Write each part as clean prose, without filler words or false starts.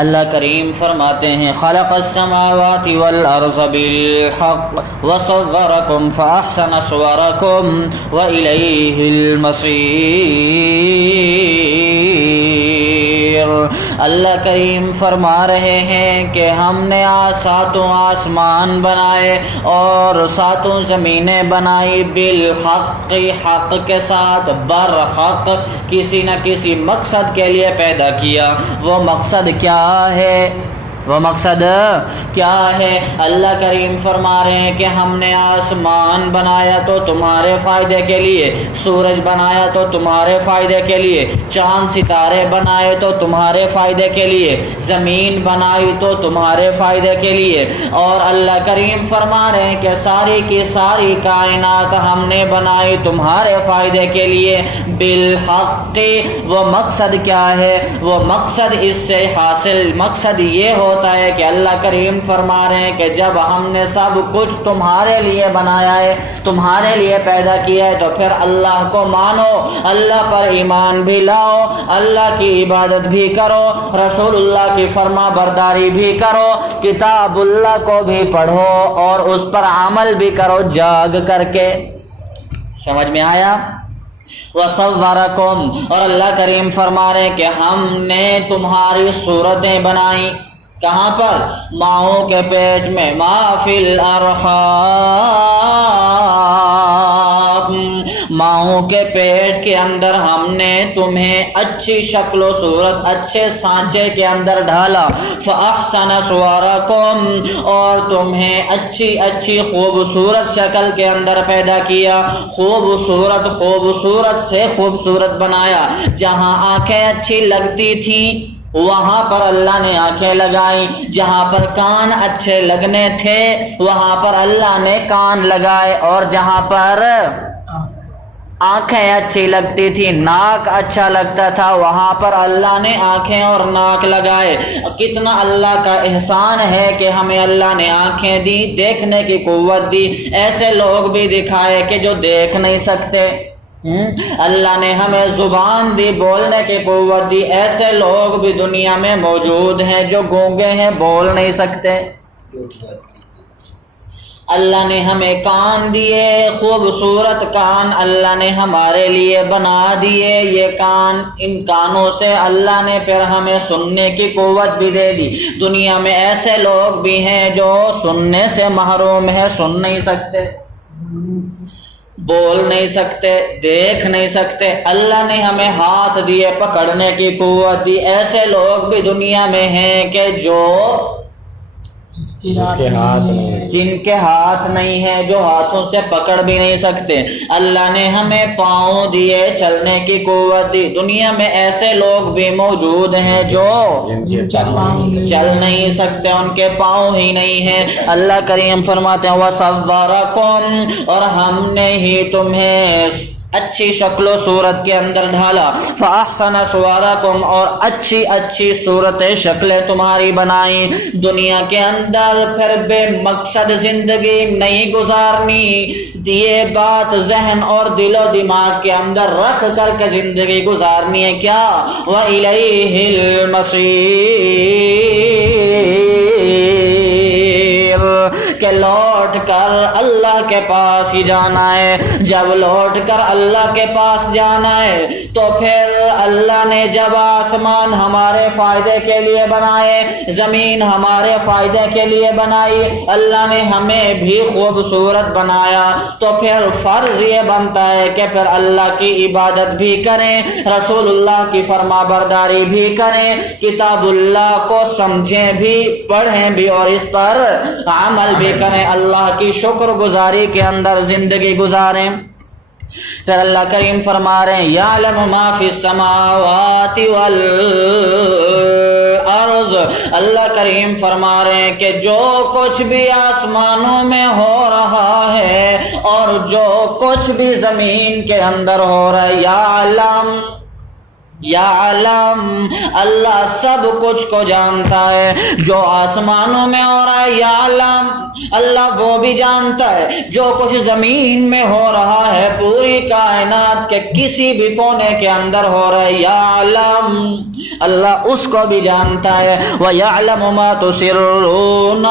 اللہ کریم فرماتے ہیں خلق السماوات والارض بالحق وصورکم فاحسن صورکم والیہ المصیر۔ اللہ کریم فرما رہے ہیں کہ ہم نے ساتوں آسمان بنائے اور ساتوں زمینیں بنائی بالحق، حق کے ساتھ، برحق، کسی نہ کسی مقصد کے لیے پیدا کیا۔ وہ مقصد کیا ہے؟ وہ مقصد کیا ہے؟ اللہ کریم فرما رہے ہیں کہ ہم نے آسمان بنایا تو تمہارے فائدے کے لیے، سورج بنایا تو تمہارے فائدے کے لیے، چاند ستارے بنائے تو تمہارے فائدے کے لیے، زمین بنائی تو تمہارے فائدے کے لیے۔ اور اللہ کریم فرما رہے ہیں کہ ساری کی ساری کائنات ہم نے بنائی تمہارے فائدے کے لیے بالحق۔ وہ مقصد کیا ہے؟ وہ مقصد اس سے حاصل مقصد یہ ہوتا ہے کہ اللہ کریم فرما رہے ہیں کہ جب ہم نے سب کچھ تمہارے لیے بنایا ہے، تمہارے لیے پیدا کیا ہے، تو پھر اللہ کو مانو، اللہ پر ایمان بھی لاؤ، اللہ کی عبادت بھی کرو، رسول اللہ کی فرما برداری بھی کرو، کتاب اللہ کو بھی پڑھو اور اس پر عمل بھی کرو جاگ کر کے۔ سمجھ میں آیا؟ وَصَوَّرَكُمْ، اور اللہ کریم فرما رہے ہیں کہ ہم نے تمہاری صورتیں بنائی۔ کہاں پر؟ ماؤں کے پیٹ میں، ما فی الارحام، ماؤں کے پیٹ کے اندر ہم نے تمہیں اچھی شکل و صورت، اچھے سانچے کے اندر ڈھالا، فاحسن صورکم، اور تمہیں اچھی اچھی خوبصورت شکل کے اندر پیدا کیا، خوبصورت سے خوبصورت بنایا۔ جہاں آنکھیں اچھی لگتی تھیں وہاں پر اللہ نے آنکھیں لگائی، جہاں پر کان اچھے لگنے تھے وہاں پر اللہ نے کان لگائے، اور جہاں پر آنکھیں اچھی لگتی تھی، ناک اچھا لگتا تھا، وہاں پر اللہ نے آنکھیں اور ناک لگائے۔ کتنا اللہ کا احسان ہے کہ ہمیں اللہ نے آنکھیں دی، دیکھنے کی قوت دی۔ ایسے لوگ بھی دکھائے کہ جو دیکھ نہیں سکتے، اللہ نے ہمیں زبان دی، بولنے کی قوت دی۔ ایسے لوگ بھی دنیا میں موجود ہیں جو گونگے ہیں، بول نہیں سکتے۔ اللہ نے ہمیں کان دیے، خوبصورت کان اللہ نے ہمارے لیے بنا دیے۔ یہ کان، ان کانوں سے اللہ نے پھر ہمیں سننے کی قوت بھی دے دی۔ دنیا میں ایسے لوگ بھی ہیں جو سننے سے محروم ہیں، سن نہیں سکتے، بول نہیں سکتے، دیکھ نہیں سکتے۔ اللہ نے ہمیں ہاتھ دیے، پکڑنے کی قوت دی۔ ایسے لوگ بھی دنیا میں ہیں کہ جو جن کے ہاتھ نہیں ہیں، جو ہاتھوں سے پکڑ بھی نہیں سکتے۔ اللہ نے ہمیں پاؤں دیے، چلنے کی قوت دی۔ دنیا میں ایسے لوگ بھی موجود ہیں جو چل نہیں سکتے، ان کے پاؤں ہی نہیں ہیں۔ اللہ کریم فرماتے ہیں وَصَوَّرَكُمْ، اور ہم نے ہی تمہیں اچھی شکل و صورت کے اندر ڈھالا، فَأَحْسَنَ صُوَرَكُمْ، اور اچھی اچھی صورتیں شکلیں تمہاری بنائیں۔ دنیا کے اندر پھر بے مقصد زندگی نہیں گزارنی، یہ بات ذہن اور دل و دماغ کے اندر رکھ کر کے زندگی گزارنی ہے۔ کیا؟ وَإِلَيْهِ الْمَصِيرُ، کہ لوٹ کر اللہ کے پاس ہی جانا ہے۔ جب لوٹ کر اللہ کے پاس جانا ہے تو پھر اللہ نے جب آسمان ہمارے فائدے کے لیے بنائے، زمین ہمارے فائدے کے لیے بنائی، اللہ نے ہمیں بھی خوبصورت بنایا، تو پھر فرض یہ بنتا ہے کہ پھر اللہ کی عبادت بھی کریں، رسول اللہ کی فرما برداری بھی کریں، کتاب اللہ کو سمجھیں بھی، پڑھیں بھی، اور اس پر عمل بھی کریں، اللہ کی شکر گزاری کے اندر زندگی گزاریں۔ پھر اللہ کریم فرما رہے ہیں یعلم ما فی السماوات والارض، اللہ کریم فرما رہے ہیں کہ جو کچھ بھی آسمانوں میں ہو رہا ہے اور جو کچھ بھی زمین کے اندر ہو رہا ہے، یعلم، اللہ سب کچھ کو جانتا ہے جو آسمانوں میں ہو رہا ہے، یعلم اللہ وہ بھی جانتا ہے جو کچھ زمین میں ہو رہا ہے، پوری کائنات کے کسی بھی کونے کے اندر ہو رہا ہے، یعلم اللہ اس کو بھی جانتا ہے، وَيَعْلَمُ مَا تُسِرُّونَ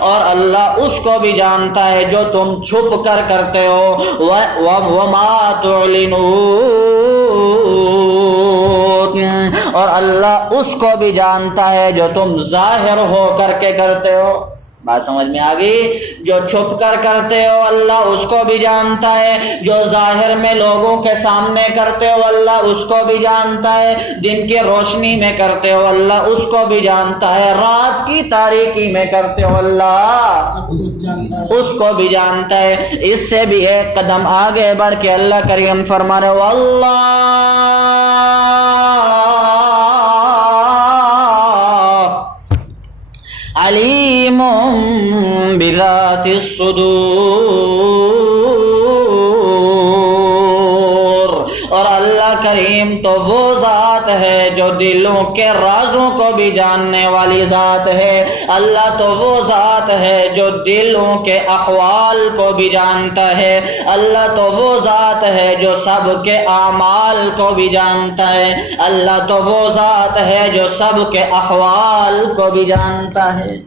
اور اللہ اس کو بھی جانتا ہے جو تم چھپ کر کرتے ہو، وَمَا تُعْلِنُونَ اور اللہ اس کو بھی جانتا ہے جو تم ظاہر ہو کر کے کرتے ہو۔ بات سمجھ میں آ گئی؟ جو چھپ کر کرتے ہو اللہ اس کو بھی جانتا ہے، جو ظاہر میں لوگوں کے سامنے کرتے ہو اللہ اس کو بھی جانتا ہے، دن کی روشنی میں کرتے ہو اللہ اس کو بھی جانتا ہے، رات کی تاریکی میں کرتے ہو اللہ اس کو بھی جانتا ہے۔ اس سے بھی ایک قدم آگے بڑھ کے اللہ کریم فرما رہے واللہ علیم بذات الصدور اور اللہ کریم تو وہ ذات ہے جو دلوں کے رازوں کو بھی جاننے والی ذات ہے، اللہ تو وہ ذات ہے جو دلوں کے احوال کو بھی جانتا ہے، اللہ تو وہ ذات ہے جو سب کے اعمال کو بھی جانتا ہے، اللہ تو وہ ذات ہے جو سب کے احوال کو بھی جانتا ہے۔